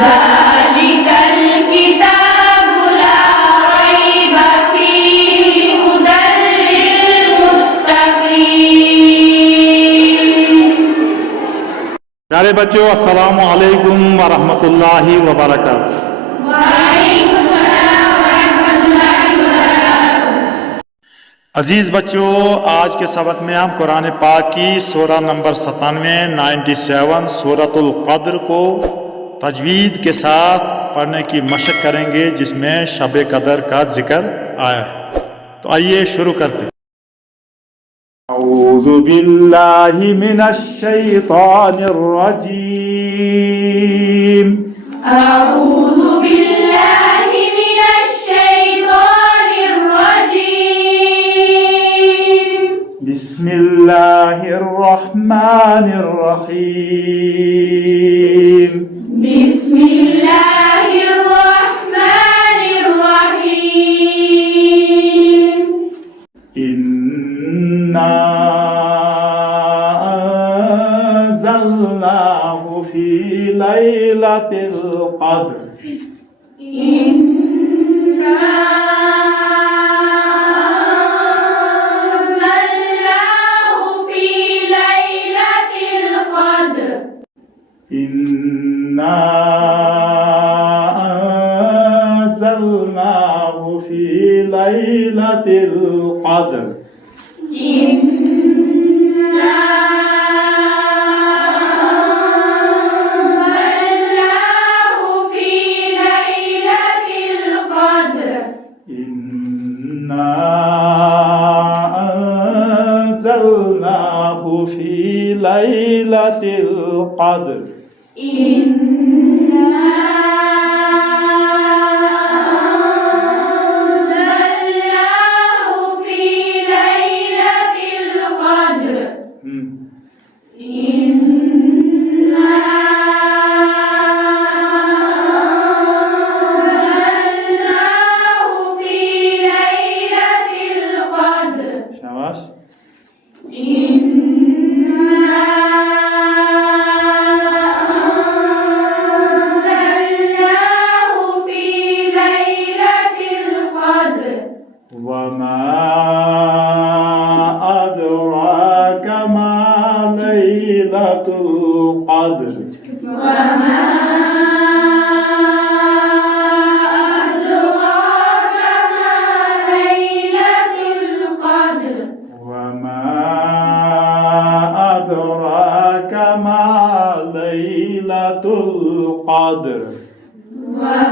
ذلك الكتاب لا ريب فيه هدى للمتقين. प्यारे बच्चों, अस्सलामु अलैकुम व रहमतुल्लाहि व बरकातुहू। अजीज़ बच्चों, आज के सबक में हम कुरान पाक की सूरह नंबर 97 सूरतुल क़द्र को तजवीद के साथ पढ़ने की मशक करेंगे, जिसमें शब कदर का जिक्र आया है। तो आइए शुरू करते हैं। अऊज़ु बिल्लाहि मिनश शैतानिर रजीम। अऊज़ु बिल्लाहि मिनश शैतानिर रजीम। बिस्मिल्लाहिर रहमानिर रहीम। बिस्मिल्लाहिर रहमानिर रहीम। इन्ना अंज़लनाहु फी लैलतिल क़द्र। इन्ना अंज़लनाहु फी लैलतिल क़द्र। इन्ना अंज़लनाहु फी लैलतिल क़द्र। इन्ना अंज़लनाहु फी लैलतिल क़द्र। इन्ना अंज़लनाहु फी लैलतिल क़द्र। इन्ना अंज़लनाहु फी लैलतिल क़द्र। इन्ना अंज़लनाहु फी लैलतिल क़द्र। शाबाश। इन्ना अंज़लनाहु फी लैलतिल क़द्र। वमा अदराक मा लैलतुल क़द्र। वमा अदराक मा लैलतुल क़द्र। वमा अदराक मा लैलतुल क़द्र। वमा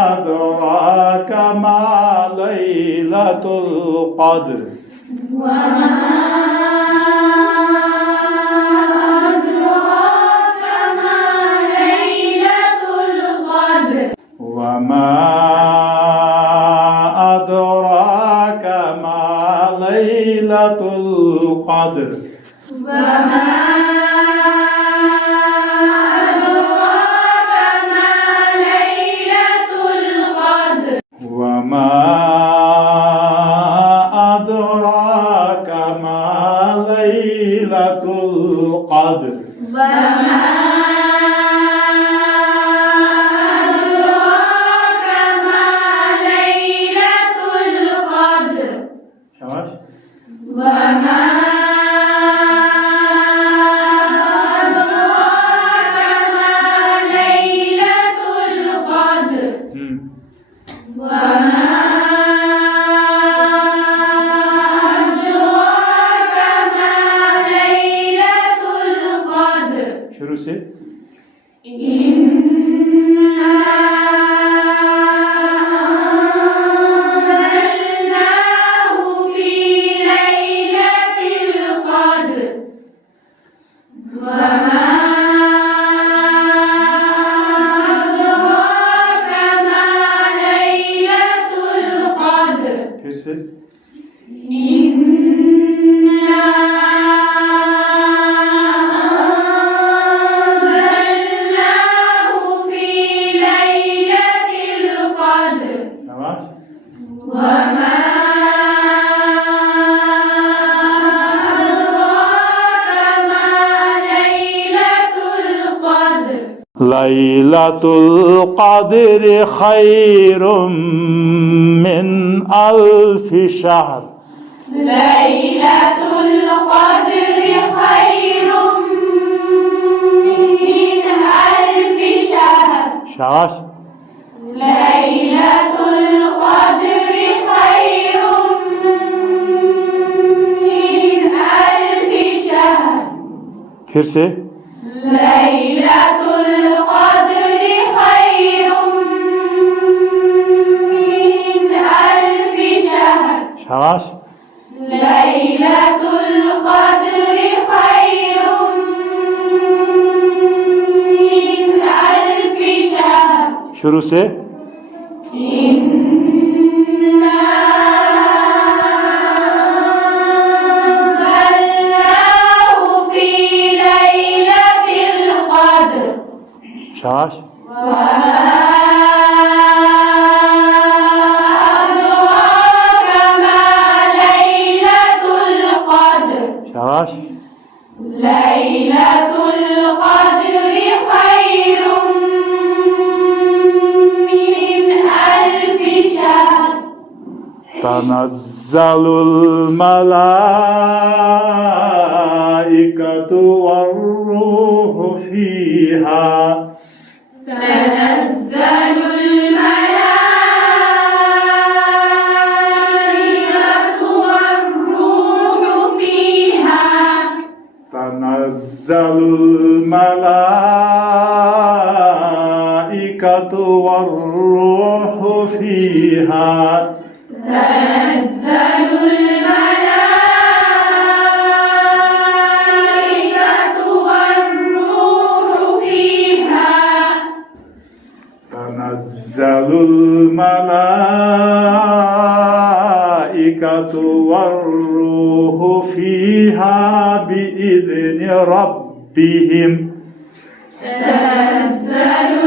अदराक मा लैलतुल क़द्र। वमा अदराक मा लैलतुल क़द्र। वमा अदराक मा लैलतुल क़द्र। वमा अदराक मा लैलतुल क़द्र। वमा अदराक मा लैलतुल क़द्र। वमा अदराक मा लैलतुल क़द्र। वमा अदराक मा लैलतुल क़द्र। शाबाश। वमा अदराक मा लैलतुल क़द्र। वमा अदराक मा लैलतुल क़द्र। शुरू से। इन्ना अंज़लनाहु फी लैलतिल क़द्र। वमा अदराक मा लैलतुल क़द्र। फिर से। इन्ना अंज़लनाहु फी लैलतिल क़द्र। وما أدراك ما ليلة القدر ليلة القدر خير من ألف شهر ليلة القدر خير من ألف شهر شاش ليلة القدر خير من ألف شهر फिर से ليلة القدر خير من ألف شهر शाबाश ليلة القدر خير من ألف شهر शुरू से إنا أنزلناه في ليلة القدر शाबाश وما أدراك ما ليلة القدر शाबाश ليلة القدر خير من ألف شهر تنزل الملائكة والروح فيها تنزل الملائكة والروح فيها تنزل الملائكة والروح فيها تنزل الملائكة والروح فيها تنزل الملائكة والروح فيها بإذن ربهم تنزل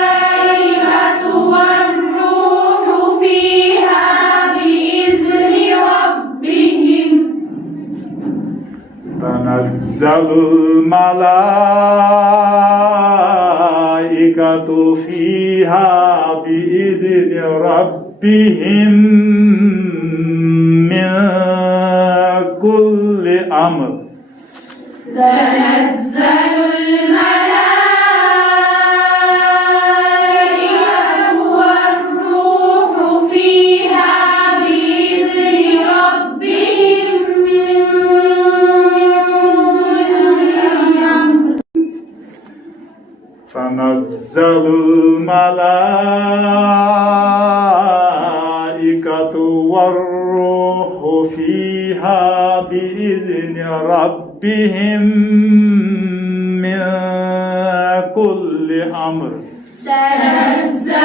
الملائكة والروح فيها بإذن ربهم تنزل الملائكة فيها بإذن ربهم من كل أمر تنزل الملائكة والروح فيها بإذن ربهم من تنزل الملائكة والروح فيها بإذن ربهم من كل أمر تنزل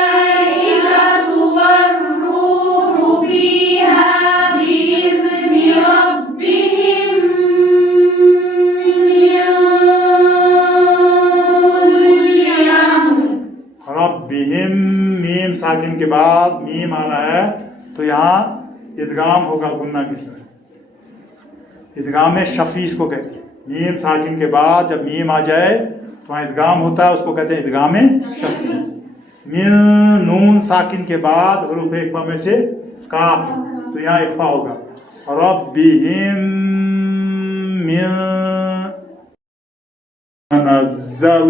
الملائكة والروح فيها بإذن ربهم من كل أمر रब्बिहिम मीम साकिन के बाद मीम आना है तो यहाँ इदगाम होगा गुन्ना के साथ इदगाम में शफी इसको कहते हैं मीम साकिन के बाद जब मीम आ जाए तो वहाँ इदगाम होता है उसको कहते हैं इदगाम में शफी मीम नून साकिन के बाद हरूफ इख्फा में से काफ तो यहाँ इख्फा होगा रब्बिहिम मिन تنزل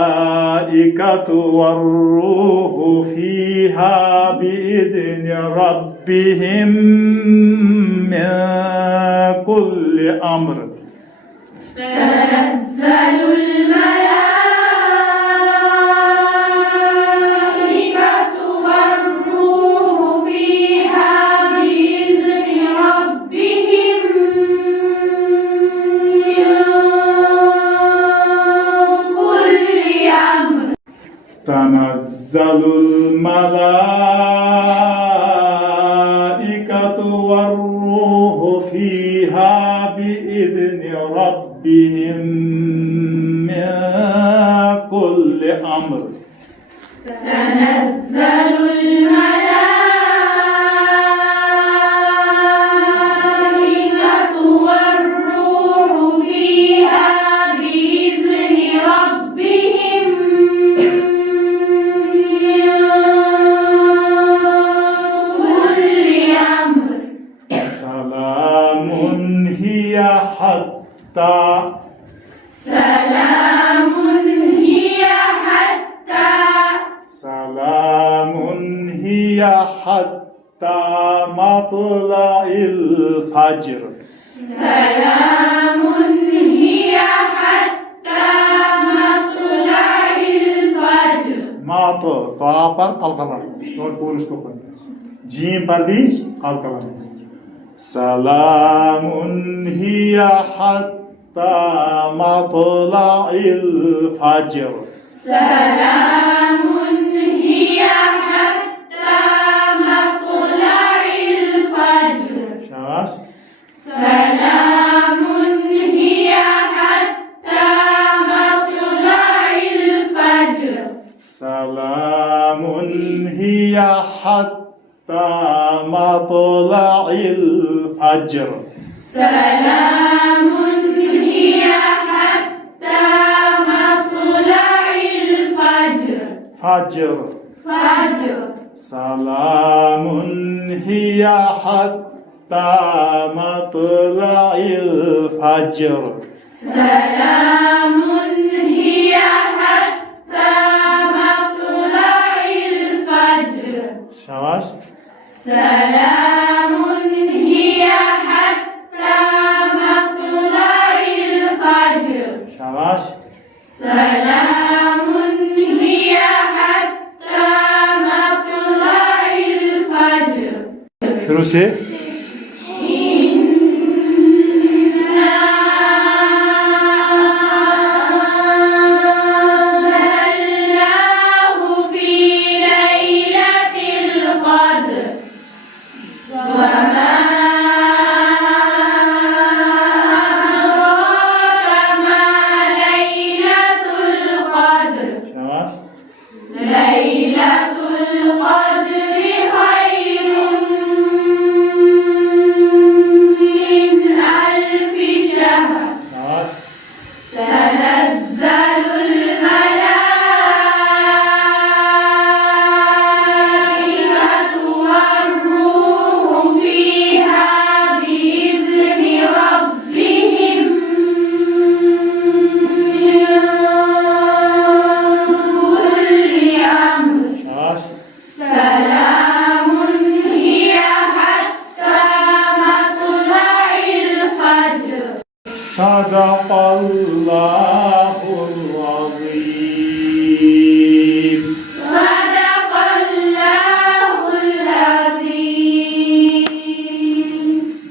الملائكة والروح فيها بإذن ربهم من كل أمر تنزل الملائكة والروح فيها بإذن ربهم من كل أمر تنزل الملائكة والروح فيها بإذن ربهم ربهم من كل أمر تنزل الملائكة والروح فيها بإذن ربهم من كل أمر سلام هي حتى سلام هي حتى سلام هي حتى مطلع الفجر سلام هي حتى مطلع الفجر तो आप पर कलकला और पूर इसको पढ़ना जीम पर भी कलकला सलामुन हिया हत्ता मतलाइल फज्र سلام هي حتى مطلع الفجر शाबाश سلام هي حتى مطلع الفجر सलामुन हिया हत्ता मतलाइल फज्र سلام هي حتى مطلع الفجر फज्र فجر سلام هي حتى مطلع الفجر سلام هي حتى مطلع الفجر शाबाश سلام هي حتى مطلع الفجر शाबाश سلام هي حتى مطلع الفجر शुरू से أنزلناه في ليلة القدر وما أدراك ما ليلة القدر शाबाश ليلة القدر خير من ألف شهر शाबाश تنزل الملائكة والروح فيها بإذن ربهم من كل أمر शाबाश سلام هي حتى مطلع الفجر صدق الله